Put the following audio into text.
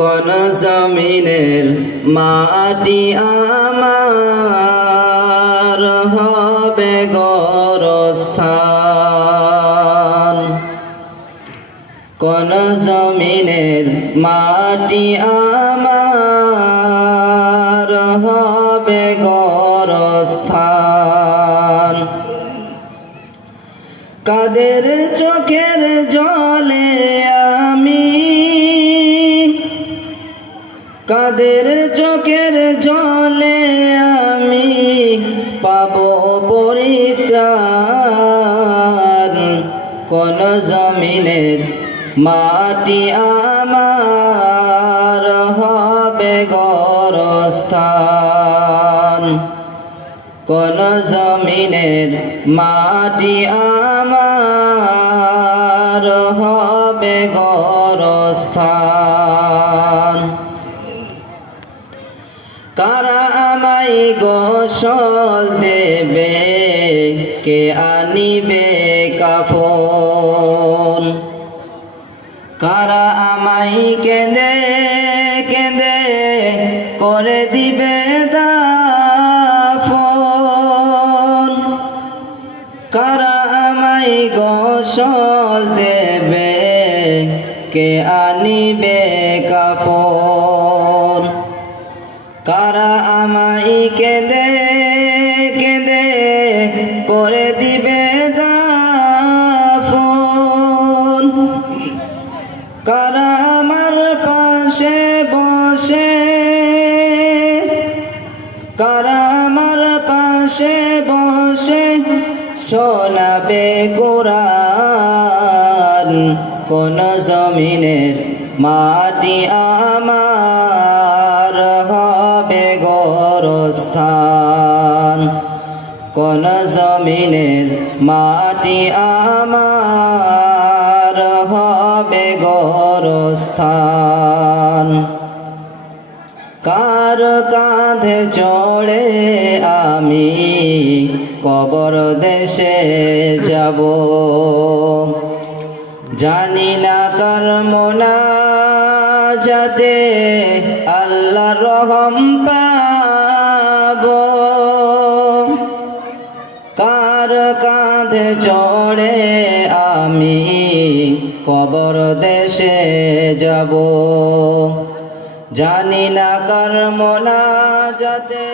কোন জমিনের মাটি আমার হবে গরস্থান? কোন জমিনের মাটি আমার হবে গরস্থান? কাদের চোখের জলে আমি কাদের চোখের জলে আমি পাব পরিত্রাণ? কোন জমিনের মাটি আমার হবে গরস্থান? কোন জমিনের মাটি আমার হবে গরস্থান? আমাই গোসল দেবে, কে আনিবে কাফন? কারা আমাই কেঁদে কেঁদে করে দিবে দাফন? কারা আমাই গোসল দেবে, কে আনিবে কাফন? কারা আমাই কেঁদে কেঁদে করে দিবে দাফন? কারা আমার পাশে বসে, কারা আমার পাশে বসে শোনাবে কোরআন? কোন জমিনের মাটি আমার হবে গরস্থান কোন জমিনের মাটি আমার হবে গরস্থান। কার কাঁধে চড়ে আমি কবর দেশে যাব? জানি না কার মোনা যাতে আল্লাহ রহম পাব কার কাঁধে চড়ে আমি কবর দেশে যাব। জানি না কার মোনা যাতে